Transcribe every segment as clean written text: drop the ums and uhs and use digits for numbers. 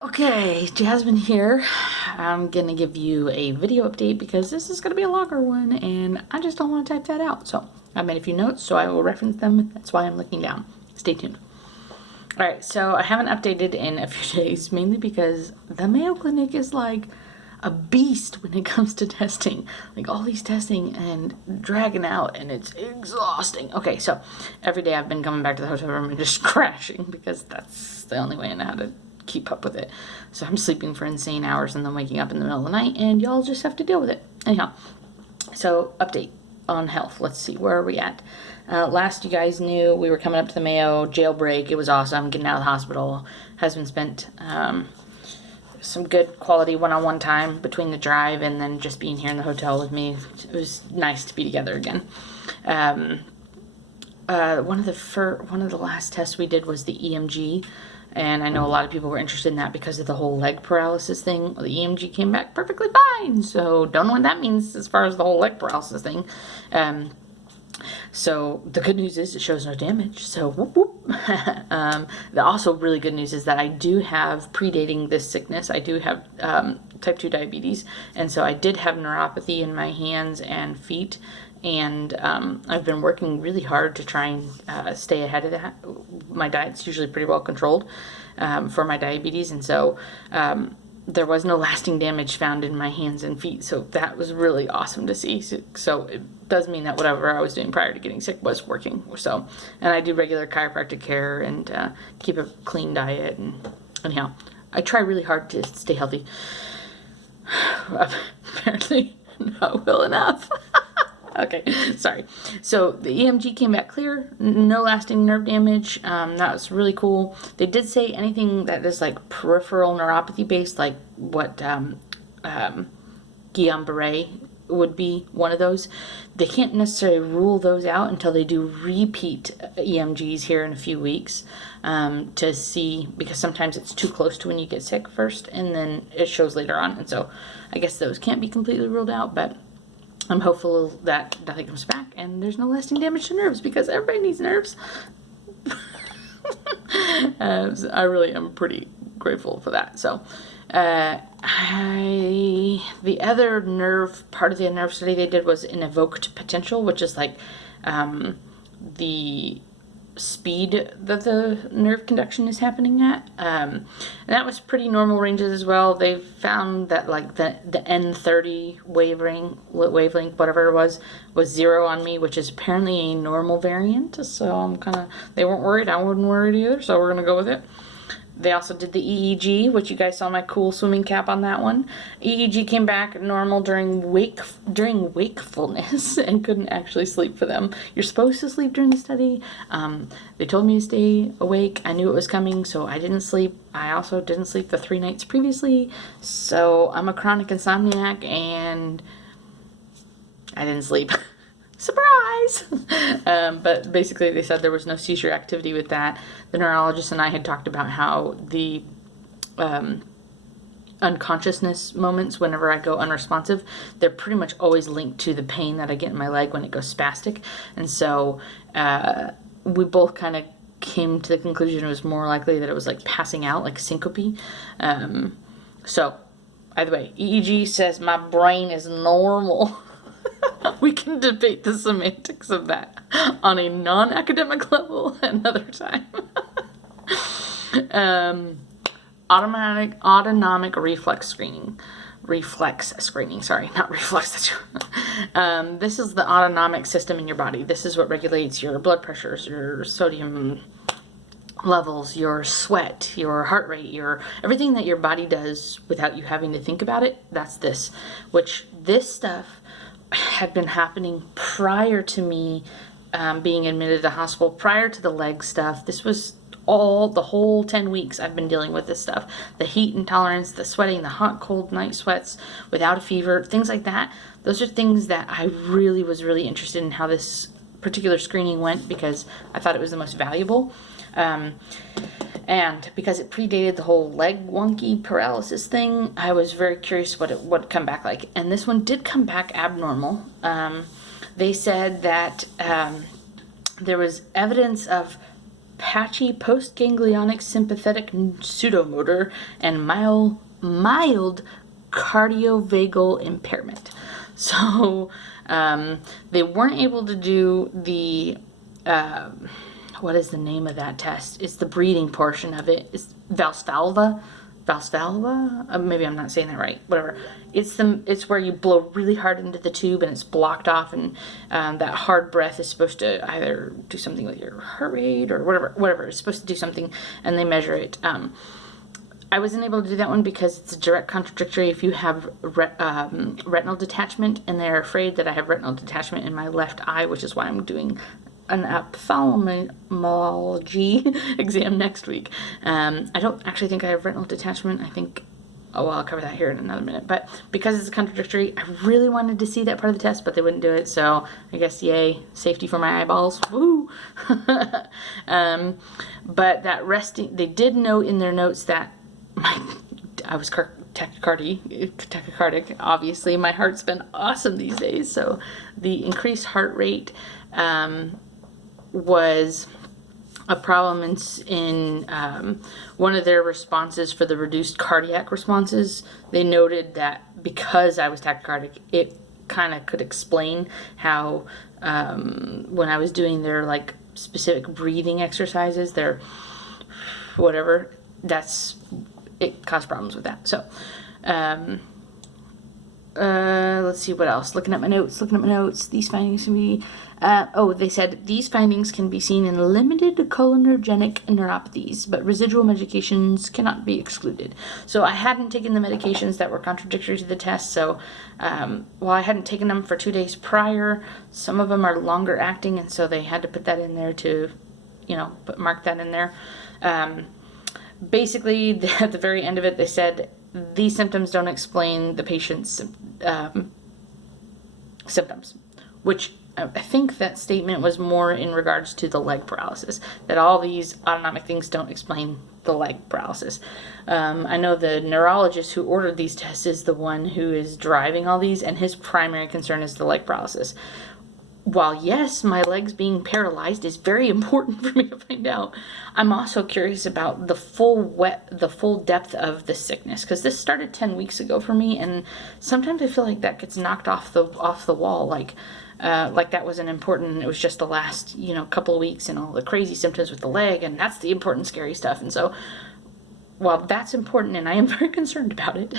Okay, Jasmine here. I'm gonna give you a video update because this is gonna be a longer one and I just don't want to type that out. So I made a few notes, so I will reference them. That's why I'm looking down. Stay tuned. Alright, so I haven't updated in a few days, mainly because the Mayo Clinic is like a beast when it comes to testing. Like all these testing and dragging out, and it's exhausting. Okay, so every day I've been coming back to the hotel room and just crashing because that's the only way I know how to keep up with it. So I'm sleeping for insane hours and then waking up in the middle of the night, and y'all just have to deal with it. Anyhow, so update on health. Let's see, where are we at? Last you guys knew we were coming up to the Mayo jailbreak. It was awesome getting out of the hospital. Husband spent some good quality one-on-one time between the drive and then just being here in the hotel with me. It was nice to be together again. One of the last tests we did was the EMG, and I know a lot of people were interested in that because of the whole leg paralysis thing. The EMG came back perfectly fine, so don't know what that means as far as the whole leg paralysis thing. So the good news is it shows no damage, so whoop whoop. The also really good news is that I do have, predating this sickness, I do have type 2 diabetes, and so I did have neuropathy in my hands and feet, and I've been working really hard to try and stay ahead of that. My diet's usually pretty well controlled for my diabetes, and so there was no lasting damage found in my hands and feet, so that was really awesome to see. So it does mean that whatever I was doing prior to getting sick was working. So, and I do regular chiropractic care and keep a clean diet, and anyhow, I try really hard to stay healthy. Apparently not well enough. Okay, sorry. So the EMG came back clear, no lasting nerve damage. That was really cool. They did say anything that is like peripheral neuropathy based, like what Guillain-Barré would be one of those. They can't necessarily rule those out until they do repeat EMGs here in a few weeks to see, because sometimes it's too close to when you get sick first and then it shows later on. And so I guess those can't be completely ruled out, but I'm hopeful that nothing comes back and there's no lasting damage to nerves, because everybody needs nerves. I really am pretty grateful for that. So the other nerve, part of the nerve study they did was an evoked potential, which is like the speed that the nerve conduction is happening at, and that was pretty normal ranges as well. They found that like the N30 wavelength, whatever it was 0 on me, which is apparently a normal variant. So I'm they weren't worried, I wasn't worried either, so we're gonna go with it. They also did the EEG, which you guys saw my cool swimming cap on that one. EEG came back normal during wakefulness and couldn't actually sleep for them. You're supposed to sleep during the study. They told me to stay awake. I knew it was coming, so I didn't sleep. I also didn't sleep the 3 nights previously, so I'm a chronic insomniac and I didn't sleep. Surprise! But basically they said there was no seizure activity with that. The neurologist and I had talked about how the unconsciousness moments whenever I go unresponsive, they're pretty much always linked to the pain that I get in my leg when it goes spastic. And so we both kind of came to the conclusion it was more likely that it was like passing out, like syncope. So either way, EEG says my brain is normal. We can debate the semantics of that on a non-academic level another time. Autonomic reflex screening. Sorry, not reflex. This is the autonomic system in your body. This is what regulates your blood pressures, your sodium levels, your sweat, your heart rate, your everything that your body does without you having to think about it. That's this, which this stuff had been happening prior to me being admitted to the hospital, prior to the leg stuff. This was the whole 10 weeks I've been dealing with this stuff. The heat intolerance, the sweating, the hot, cold night sweats without a fever, things like that. Those are things that I was really interested in how this particular screening went, because I thought it was the most valuable. And because it predated the whole leg wonky paralysis thing, I was very curious what it would come back like. And this one did come back abnormal. They said that there was evidence of patchy postganglionic sympathetic pseudomotor, and mild cardiovagal impairment. So they weren't able to do the, what is the name of that test? It's the breathing portion of it. It's Valsalva. Maybe I'm not saying that right. Whatever. It's where you blow really hard into the tube and it's blocked off, and that hard breath is supposed to either do something with your heart rate or whatever. It's supposed to do something, and they measure it. I wasn't able to do that one because it's a direct contradictory if you have retinal detachment, and they're afraid that I have retinal detachment in my left eye, which is why I'm doing an ophthalmology exam next week. I don't actually think I have retinal detachment. I think, I'll cover that here in another minute. But because it's a contradictory, I really wanted to see that part of the test, but they wouldn't do it. So I guess, yay, safety for my eyeballs. Woo! But that resting, they did note in their notes that I was tachycardic. Obviously, my heart's been awesome these days. So the increased heart rate was a problem in one of their responses for the reduced cardiac responses. They noted that because I was tachycardic, it kind of could explain how when I was doing their like specific breathing exercises, their whatever, it caused problems with that. So let's see what else. Looking at my notes. These findings can be, they said these findings can be seen in limited cholinergic neuropathies, but residual medications cannot be excluded. So I hadn't taken the medications that were contradictory to the test. So while I hadn't taken them for 2 days prior, some of them are longer acting, and so they had to put that in there to, mark that in there. Basically, at the very end of it, they said these symptoms don't explain the patient's symptoms, which I think that statement was more in regards to the leg paralysis, that all these autonomic things don't explain the leg paralysis. I know the neurologist who ordered these tests is the one who is driving all these, and his primary concern is the leg paralysis. While yes, my legs being paralyzed is very important for me to find out, I'm also curious about the full depth of the sickness, because this started 10 weeks ago for me, and sometimes I feel like that gets knocked off the wall, like that wasn't important. It was just the last couple of weeks and all the crazy symptoms with the leg, and that's the important scary stuff. And so while that's important and I am very concerned about it,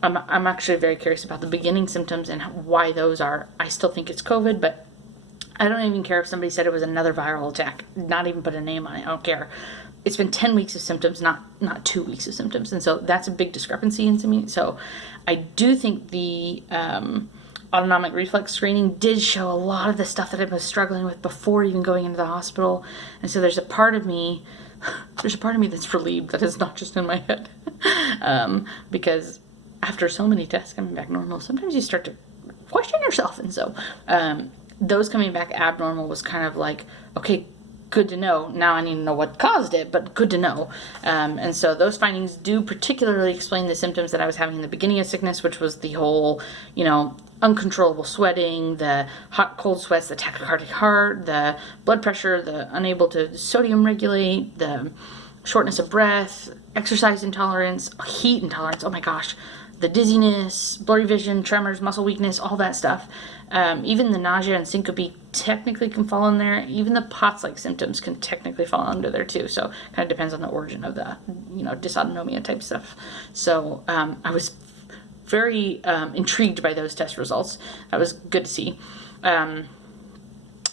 I'm actually very curious about the beginning symptoms and why those are. I still think it's COVID, but I don't even care if somebody said it was another viral attack, not even put a name on it. I don't care. It's been 10 weeks of symptoms, not 2 weeks of symptoms. And so that's a big discrepancy into me. So I do think the autonomic reflex screening did show a lot of the stuff that I was struggling with before even going into the hospital. And so there's a part of me that's relieved that it's not just in my head. Because after so many tests coming back normal, sometimes you start to question yourself. And so those coming back abnormal was kind of like, okay, good to know. Now I need to know what caused it, but good to know. And so those findings do particularly explain the symptoms that I was having in the beginning of sickness, which was the whole, uncontrollable sweating, the hot, cold sweats, the tachycardic heart, the blood pressure, the unable to sodium regulate, the shortness of breath, exercise intolerance, heat intolerance. Oh my gosh. The dizziness, blurry vision, tremors, muscle weakness, all that stuff. Even the nausea and syncope technically can fall in there. Even the POTS-like symptoms can technically fall under there too. So kind of depends on the origin of the, dysautonomia type stuff. So I was very intrigued by those test results. That was good to see. The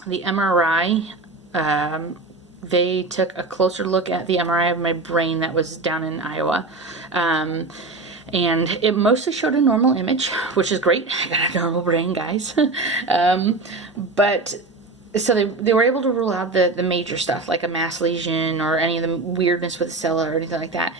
MRI, they took a closer look at the MRI of my brain that was down in Iowa. And it mostly showed a normal image, which is great. I got a normal brain, guys. But so they were able to rule out the major stuff, like a mass lesion or any of the weirdness with the sella or anything like that.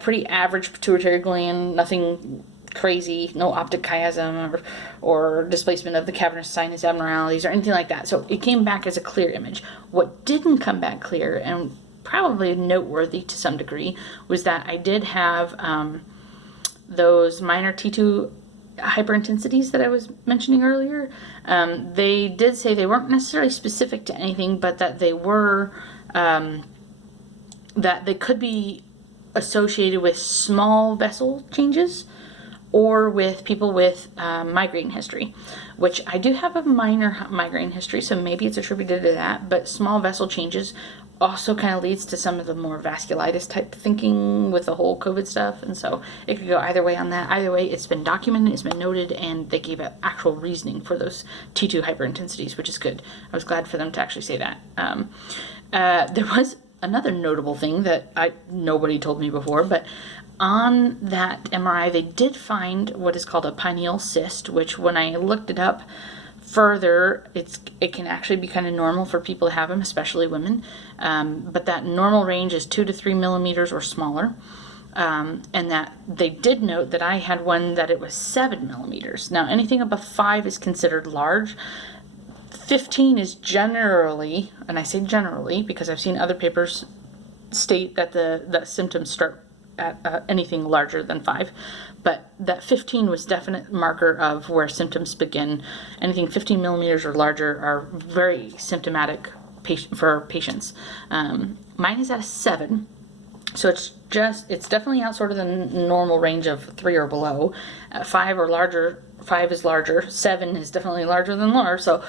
Pretty average pituitary gland, nothing crazy, no optic chiasm or displacement of the cavernous sinus abnormalities or anything like that. So it came back as a clear image. What didn't come back clear, and probably noteworthy to some degree, was that I did have those minor T2 hyperintensities that I was mentioning earlier. They did say they weren't necessarily specific to anything, but that they were that they could be associated with small vessel changes or with people with migraine history, which I do have a minor migraine history, so maybe it's attributed to that, but small vessel changes also kind of leads to some of the more vasculitis type thinking with the whole COVID stuff, and so it could go either way on that. Either way, it's been documented, it's been noted, and they gave an actual reasoning for those T2 hyperintensities, which is good. I was glad for them to actually say that. There was another notable thing that nobody told me before, but on that MRI, they did find what is called a pineal cyst, which when I looked it up further, it can actually be kind of normal for people to have them, especially women. But that normal range is 2 to 3 millimeters or smaller. And that they did note that I had one that it was 7 millimeters. Now, anything above 5 is considered large. 15 is generally, and I say generally because I've seen other papers state that the symptoms start at anything larger than 5, but that 15 was definite marker of where symptoms begin. Anything 15 millimeters or larger are very symptomatic for patients. Mine is at a 7, so it's definitely out sort of the normal range of 3 or below. 5 or larger, 5 is larger, 7 is definitely larger than lower. So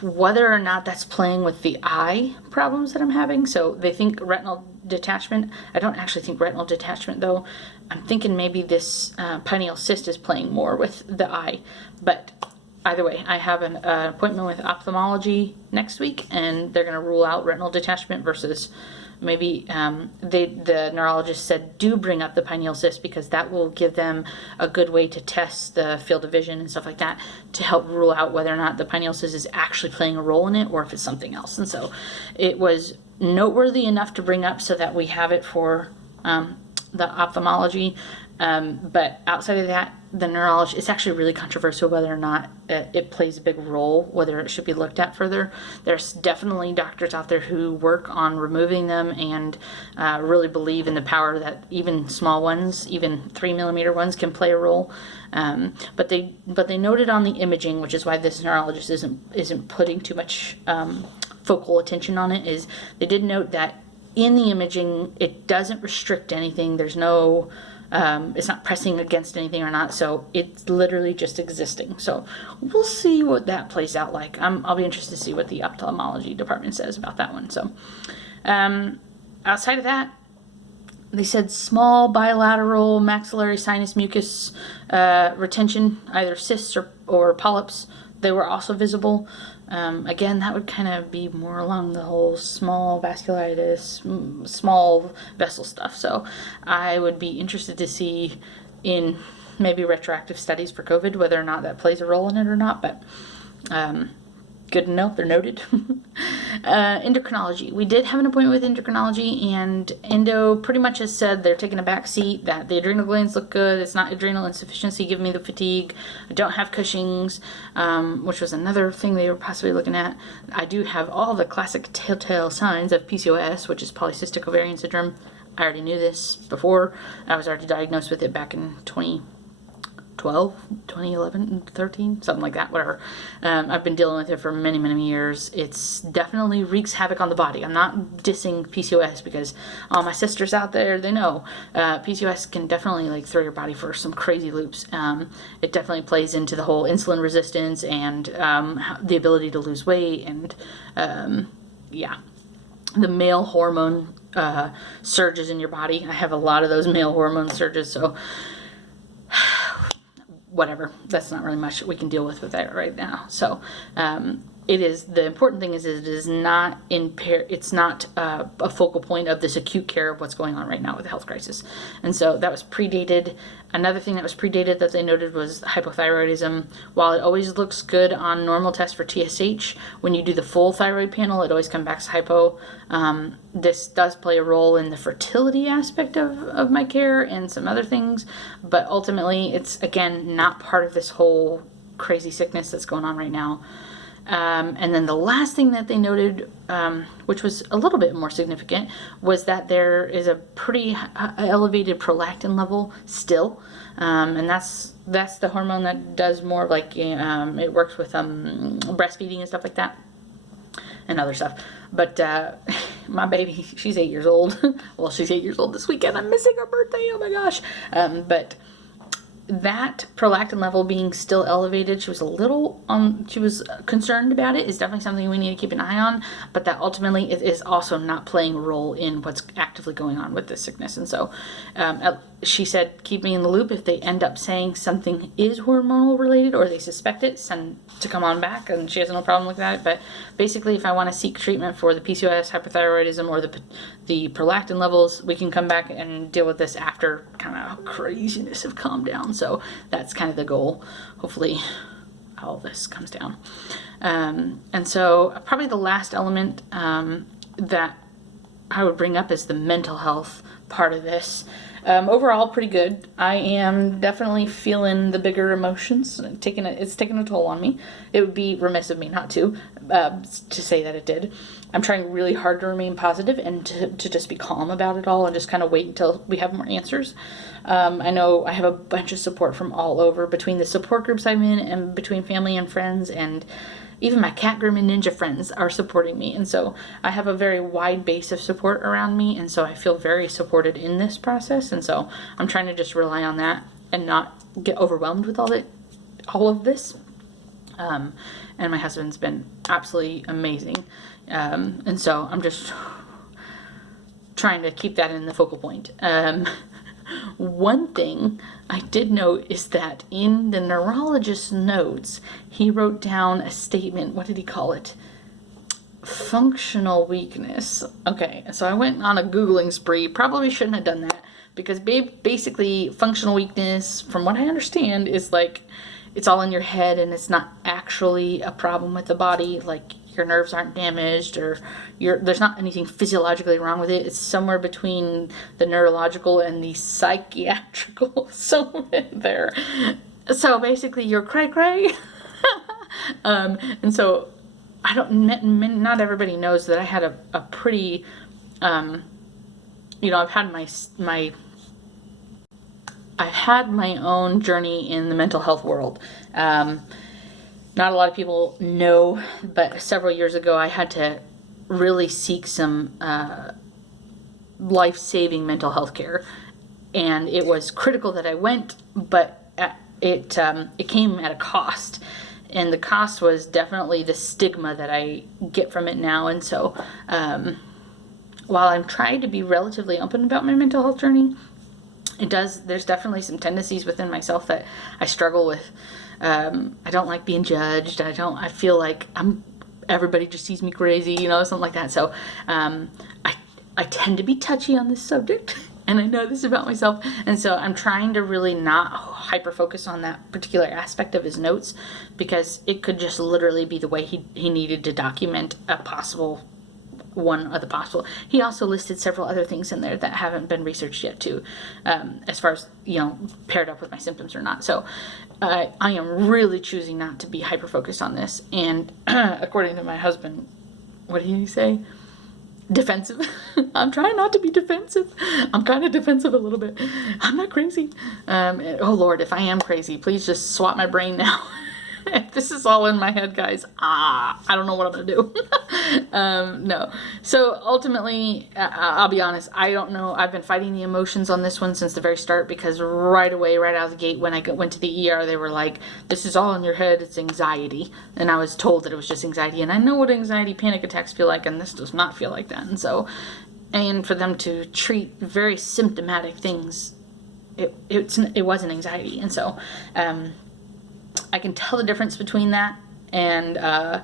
whether or not that's playing with the eye problems that I'm having, so they think retinal detachment. I don't actually think retinal detachment though. I'm thinking maybe this pineal cyst is playing more with the eye. But either way, I have an appointment with ophthalmology next week, and they're going to rule out retinal detachment versus maybe the neurologist said do bring up the pineal cyst because that will give them a good way to test the field of vision and stuff like that to help rule out whether or not the pineal cyst is actually playing a role in it or if it's something else. And so it was noteworthy enough to bring up so that we have it for the ophthalmology. But outside of that, the neurology, it's actually really controversial whether or not it plays a big role, whether it should be looked at further. There's definitely doctors out there who work on removing them and really believe in the power that even small ones, even 3 millimeter ones, can play a role. But they noted on the imaging, which is why this neurologist isn't putting too much focal attention on it, is they did note that in the imaging it doesn't restrict anything. There's no it's not pressing against anything or not, so it's literally just existing. So we'll see what that plays out like. I'll be interested to see what the ophthalmology department says about that one. So outside of that, they said small bilateral maxillary sinus mucus retention, either cysts or polyps. They were also visible. Again, that would kind of be more along the whole small vasculitis, small vessel stuff. So I would be interested to see in maybe retroactive studies for COVID whether or not that plays a role in it or not. But good to know, they're noted. Endocrinology. We did have an appointment with endocrinology, and endo pretty much has said they're taking a back seat, that the adrenal glands look good, it's not adrenal insufficiency giving me the fatigue, I don't have Cushing's, which was another thing they were possibly looking at. I do have all the classic telltale signs of PCOS, which is polycystic ovarian syndrome. I already knew this before. I was already diagnosed with it back in 2011, 13, something like that, whatever. I've been dealing with it for many, many years. It's definitely wreaks havoc on the body. I'm not dissing PCOS because all my sisters out there, they know PCOS can definitely like throw your body for some crazy loops. It definitely plays into the whole insulin resistance and the ability to lose weight and yeah, the male hormone surges in your body. I have a lot of those male hormone surges, so whatever, that's not really much we can deal with that right now. So it is, the important thing is it is not it's not a focal point of this acute care of what's going on right now with the health crisis. And so that was predated. Another thing that was predated that they noted was hypothyroidism. While it always looks good on normal tests for TSH, when you do the full thyroid panel, it always comes back as hypo. This does play a role in the fertility aspect of my care and some other things, but ultimately it's, again, not part of this whole crazy sickness that's going on right now. And then the last thing that they noted, which was a little bit more significant, was that there is a pretty elevated prolactin level still, and that's the hormone that does more like it works with breastfeeding and stuff like that, and other stuff. But my baby, she's 8 years old. Well, she's 8 years old this weekend. I'm missing her birthday. Oh my gosh. But that prolactin level being still elevated, she was concerned about it, is definitely something we need to keep an eye on, but that ultimately it is also not playing a role in what's actively going on with this sickness. And so she said, keep me in the loop. If they end up saying something is hormonal related or they suspect it, send to come on back, and she has no problem with that. But basically, if I want to seek treatment for the PCOS, hypothyroidism, or the prolactin levels, we can come back and deal with this after kind of craziness have calmed down. So that's kind of the goal. Hopefully all this comes down. And so probably the last element that I would bring up is the mental health part of this. Overall, pretty good. I am definitely feeling the bigger emotions. It's taking a toll on me. It would be remiss of me not to say that it did. I'm trying really hard to remain positive and to just be calm about it all and just kind of wait until we have more answers. I know I have a bunch of support from all over, between the support groups I'm in and between family and friends, and even my cat grooming ninja friends are supporting me. And so I have a very wide base of support around me. And so I feel very supported in this process. And so I'm trying to just rely on that and not get overwhelmed with all of this. And my husband's been absolutely amazing. And so I'm just trying to keep that in the focal point. One thing I did note is that in the neurologist's notes, he wrote down a statement. What did he call it? Functional weakness. Okay, so I went on a Googling spree. Probably shouldn't have done that, because basically functional weakness, from what I understand, is like it's all in your head and it's not actually a problem with the body. Like your nerves aren't damaged or there's not anything physiologically wrong with it. It's somewhere between the neurological and the psychiatrical, somewhere there. So basically you're cray-cray. And so not everybody knows that I had a pretty, I've had my own journey in the mental health world. Not a lot of people know, but several years ago I had to really seek some life-saving mental health care, and it was critical that I went, but it came at a cost, and the cost was definitely the stigma that I get from it now. And so while I'm trying to be relatively open about my mental health journey, there's definitely some tendencies within myself that I struggle with. I don't like being judged. I feel like everybody just sees me crazy, something like that. So, I tend to be touchy on this subject, and I know this about myself. And so I'm trying to really not hyper focus on that particular aspect of his notes, because it could just literally be the way he needed to document one of the possible. He also listed several other things in there that haven't been researched yet too, as far as, paired up with my symptoms or not. So I am really choosing not to be hyper-focused on this. And according to my husband, what did he say? Defensive. I'm trying not to be defensive. I'm kind of defensive a little bit. I'm not crazy. Oh Lord, if I am crazy, please just swap my brain now. If this is all in my head, guys, I don't know what I'm gonna do. No. So ultimately, I'll be honest, I don't know. I've been fighting the emotions on this one since the very start, because right away, right out of the gate, when I went to the ER, they were like, this is all in your head, it's anxiety. And I was told that it was just anxiety. And I know what anxiety panic attacks feel like, and this does not feel like that. And so, and for them to treat very symptomatic things, it wasn't anxiety. And so, I can tell the difference between that, and I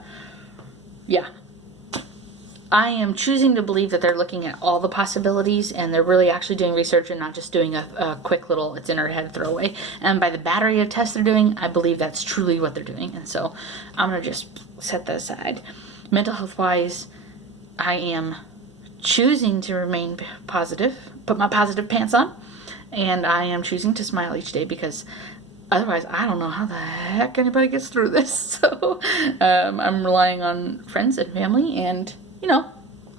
am choosing to believe that they're looking at all the possibilities, and they're really actually doing research and not just doing a quick little it's in her head throwaway. And by the battery of tests they're doing, I believe that's truly what they're doing. And so I'm gonna just set that aside. Mental health wise, I am choosing to remain positive, put my positive pants on, and I am choosing to smile each day, because otherwise, I don't know how the heck anybody gets through this. So I'm relying on friends and family, and,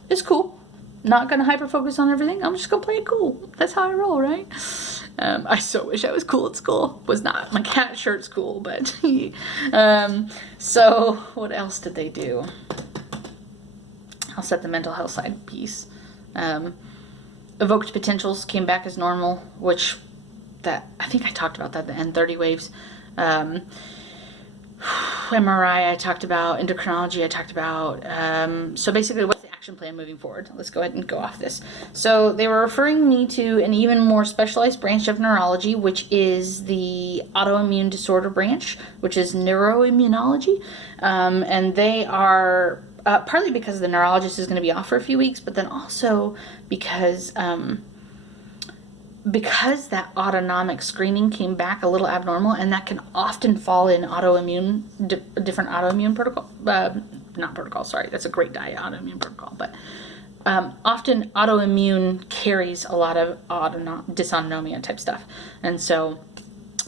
it's cool. Not going to hyper-focus on everything. I'm just going to play it cool. That's how I roll, right? I so wish I was cool at school. Was not. My cat shirt's cool, but... So, what else did they do? I'll set the mental health side piece. Evoked potentials came back as normal, which I think I talked about that, the N30 waves. MRI I talked about, endocrinology I talked about. So basically, what's the action plan moving forward? Let's go ahead and go off this. So they were referring me to an even more specialized branch of neurology, which is the autoimmune disorder branch, which is neuroimmunology. And they are partly because the neurologist is going to be off for a few weeks, but then also because that autonomic screening came back a little abnormal, and that can often fall in different autoimmune protocol, not protocol, sorry, that's a great diet, autoimmune protocol, but often autoimmune carries a lot of dysautonomia type stuff, and so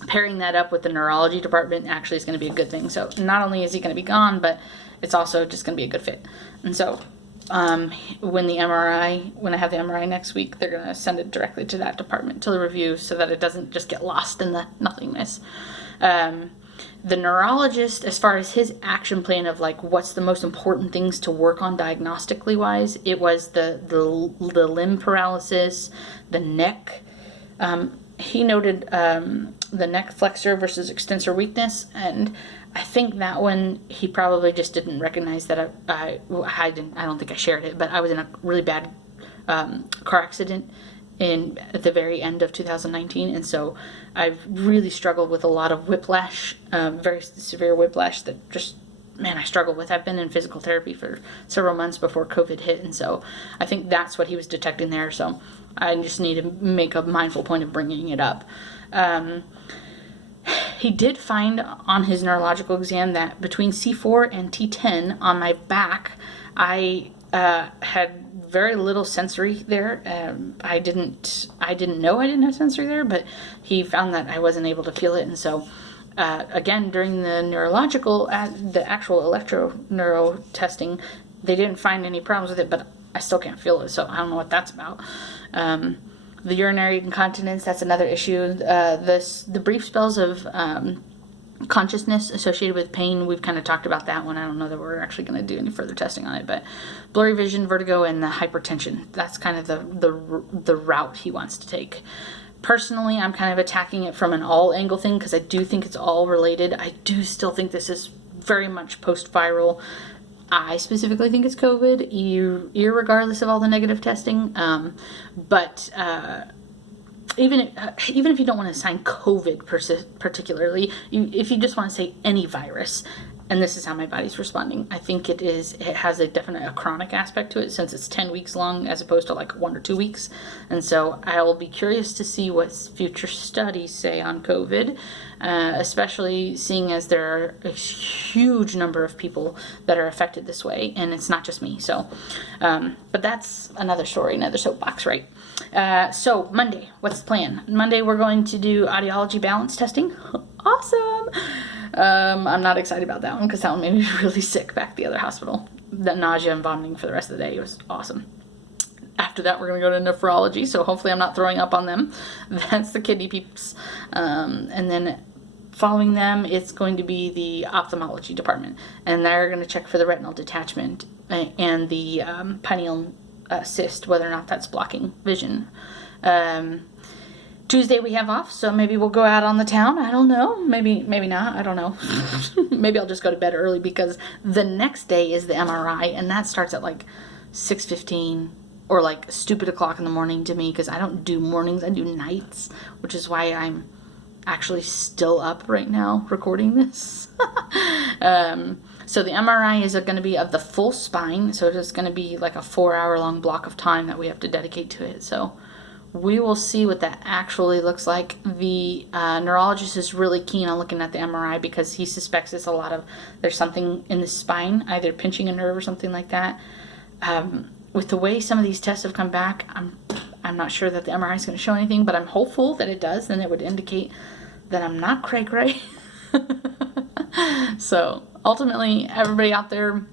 pairing that up with the neurology department actually is going to be a good thing. So not only is he going to be gone, but it's also just going to be a good fit. And so when I have the MRI next week, they're going to send it directly to that department to review so that it doesn't just get lost in the nothingness. The neurologist, as far as his action plan of like what's the most important things to work on diagnostically wise, it was the limb paralysis, the neck. He noted the neck flexor versus extensor weakness, and I think that one he probably just didn't recognize that I don't think I shared it, but I was in a really bad car accident at the very end of 2019, and so I've really struggled with a lot of whiplash, very severe whiplash that just, man, I struggle with. I've been in physical therapy for several months before COVID hit, and so I think that's what he was detecting there, so I just need to make a mindful point of bringing it up. He did find on his neurological exam that between C4 and T10 on my back, I had very little sensory there. I didn't know I didn't have sensory there, but he found that I wasn't able to feel it, and so again, during the the actual electroneuro testing, they didn't find any problems with it, but I still can't feel it, so I don't know what that's about. The urinary incontinence, that's another issue. The brief spells of consciousness associated with pain, we've kind of talked about that one. I don't know that we're actually going to do any further testing on it, but blurry vision, vertigo, and the hypertension, that's kind of the route he wants to take. Personally, I'm kind of attacking it from an all-angle thing because I do think it's all related. I do still think this is very much post-viral. I specifically think it's COVID, irregardless of all the negative testing. But even if you don't want to assign COVID particularly, if you just want to say any virus, and this is how my body's responding, I think it has a chronic aspect to it since it's 10 weeks long as opposed to like 1 or 2 weeks. And so I'll be curious to see what future studies say on COVID, especially seeing as there are a huge number of people that are affected this way, and it's not just me. So, but that's another story, another soapbox, right? So Monday, what's the plan? Monday we're going to do audiology balance testing. Awesome! I'm not excited about that one because that one made me really sick back at the other hospital. The nausea and vomiting for the rest of the day. It was awesome. After that, we're going to go to nephrology, so hopefully I'm not throwing up on them. That's the kidney peeps. And then following them, it's going to be the ophthalmology department, and they're going to check for the retinal detachment and the pineal cyst, whether or not that's blocking vision. Tuesday we have off, so maybe we'll go out on the town. I don't know. Maybe not. I don't know. Maybe I'll just go to bed early because the next day is the MRI, and that starts at like 6:15 or like stupid o'clock in the morning to me because I don't do mornings. I do nights, which is why I'm actually still up right now recording this. So the MRI is going to be of the full spine, so it's going to be like a 4-hour long block of time that we have to dedicate to it. So we will see what that actually looks like. The neurologist is really keen on looking at the MRI because he suspects there's something in the spine, either pinching a nerve or something like that. With the way some of these tests have come back, I'm not sure that the MRI is going to show anything, but I'm hopeful that it does. Then it would indicate that I'm not cray-cray. So ultimately, everybody out there,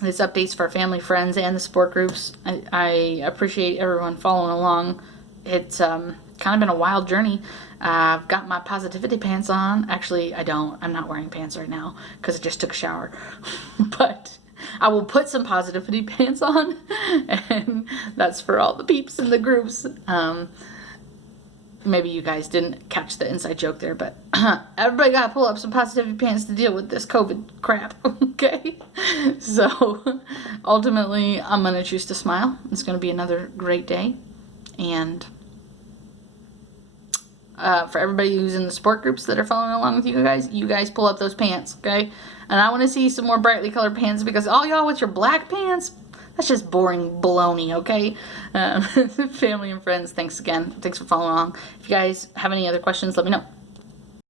this update's for family, friends, and the support groups. I appreciate everyone following along. It's kind of been a wild journey. I've got my positivity pants on. Actually, I don't. I'm not wearing pants right now because I just took a shower. But I will put some positivity pants on, and that's for all the peeps in the groups. Maybe you guys didn't catch the inside joke there, but everybody got to pull up some positivity pants to deal with this COVID crap, okay? So, ultimately, I'm going to choose to smile. It's going to be another great day. And for everybody who's in the support groups that are following along with you guys pull up those pants, okay? And I want to see some more brightly colored pants, because all y'all with your black pants, that's just boring baloney, okay? Family and friends, thanks again. Thanks for following along. If you guys have any other questions, let me know.